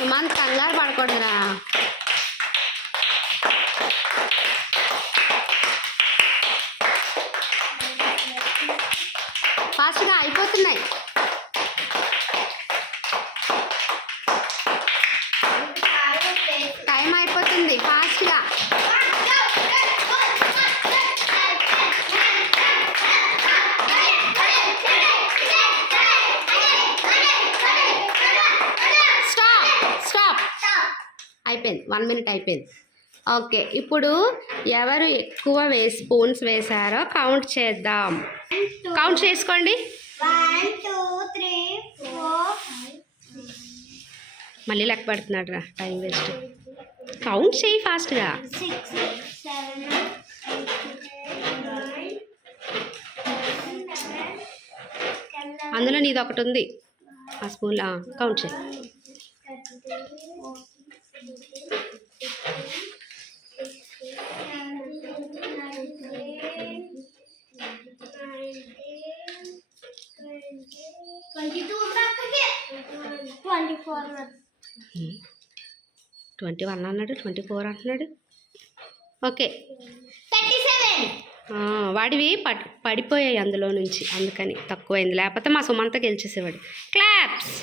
సుమంత్ కంగారు పడకూడదురా. ఫాస్ట్గా అయిపోతున్నాయి. టైం అయిపోతుంది ఫాస్ట్గా. స్టాప్. అయిపోయింది. 1 minute అయిపోయింది. ఓకే, ఇప్పుడు ఎవరు ఎక్కువ స్పూన్స్ వేశారో కౌంట్ చేద్దాం. కౌంట్ చేసుకోండి. 1 2 3 4 మళ్ళీ లెక్క పెడుతున్నాడు రా, టైం వేస్ట్. కౌంట్ చేయి ఫాస్ట్గా. 6 7 అందులో నీది ఒకటి ఉంది ఆ స్పూన్లో. కౌంట్ చేయి. 21 అన్నాడు, 24 అంటున్నాడు. ఓకే, 37. వాడివి పడిపోయాయి అందులో నుంచి, అందుకని తక్కువైంది. లేకపోతే మా సుమంత గెలిచేసేవాడు. క్లాప్స్.